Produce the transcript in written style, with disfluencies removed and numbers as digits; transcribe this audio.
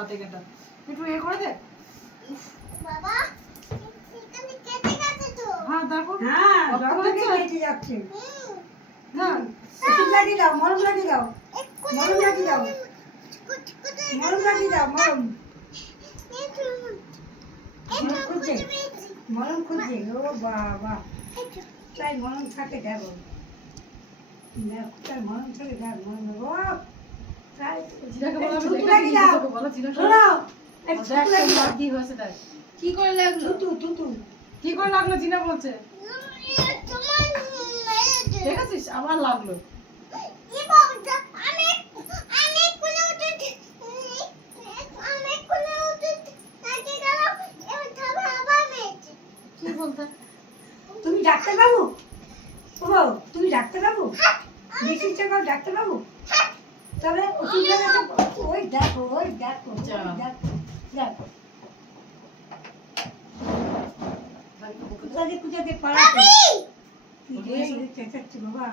হাতে কেটে একটু এ করে দে বাবা এখানে কেটে গেছে তো। হ্যাঁ দেখো হ্যাঁ রক্ত রক্ত বেরোচ্ছে? কেটে যাচ্ছে। হ্যাঁ ওষুধ লাগিয়ে দাও, মলম লাগিয়ে দাও, মলম লাগিয়ে দাও, মলম লাগিয়ে দাও, মলম। মলম খুঁজছে, মলম খুঁজছে। ও বাবা, তাই মলম থাকে দেখো, দেখো তাই মলম থাকে দেখ, মলম ও তাই জিরাকে বলো আমি ছুটু দেখে লাগিয়ে দিই, দাও। তোকে বলো জিরা শোনো, দেখ একটু ছুটু লাগিয়ে দাও। কি হয়েছে দেখ কি করে লাগলো? টুটু টুটু কি করে লাগলো জিনা বলছে দেখেছিস আবার লাগলো কি বলতে তুমি ডাক্তার বাবু? ও তুমি ডাক্তার বাবু? বেশি ইচ্ছা করো ডাক্তার বাবু? তবে ওষুধ লাগাতে ওই দেখো, ওই দেখো, ওই যা। দেখো, দেখো কোথায় কোথায় পাড়াতে কি দিয়ে চেঁচাচ্ছে বাবা।